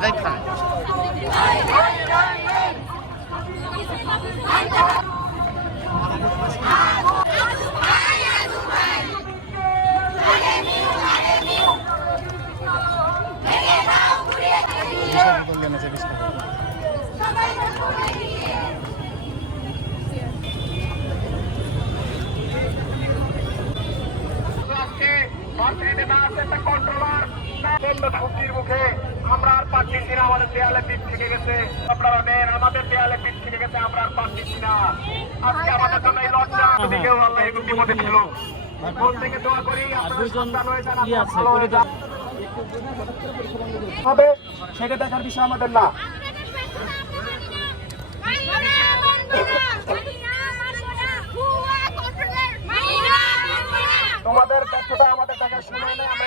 আদায় থানে। ঝুঁকির মুখে আমরা আর পারতেছি না, আমাদের দেয়ালে পিঠ থেকে গেছে, আপনারা নেন আমাদের দেয়ালে পিঠ থেকে গেছে, আমরা আর পারতেছি না। আজকে আমাদের জন্য এই লজ্জা দিকেও আল্লাহ এগুলো বিপদে ছিল। মন থেকে দোয়া করি আপনারা সাবধান হয়ে যান, আপনারা ভালো হয়ে যান। হবে সেটা দেখার বিষয় আমাদের না। তোমাদের ব্যর্থতা আমাদের দেখা শুনে নেই, আমরা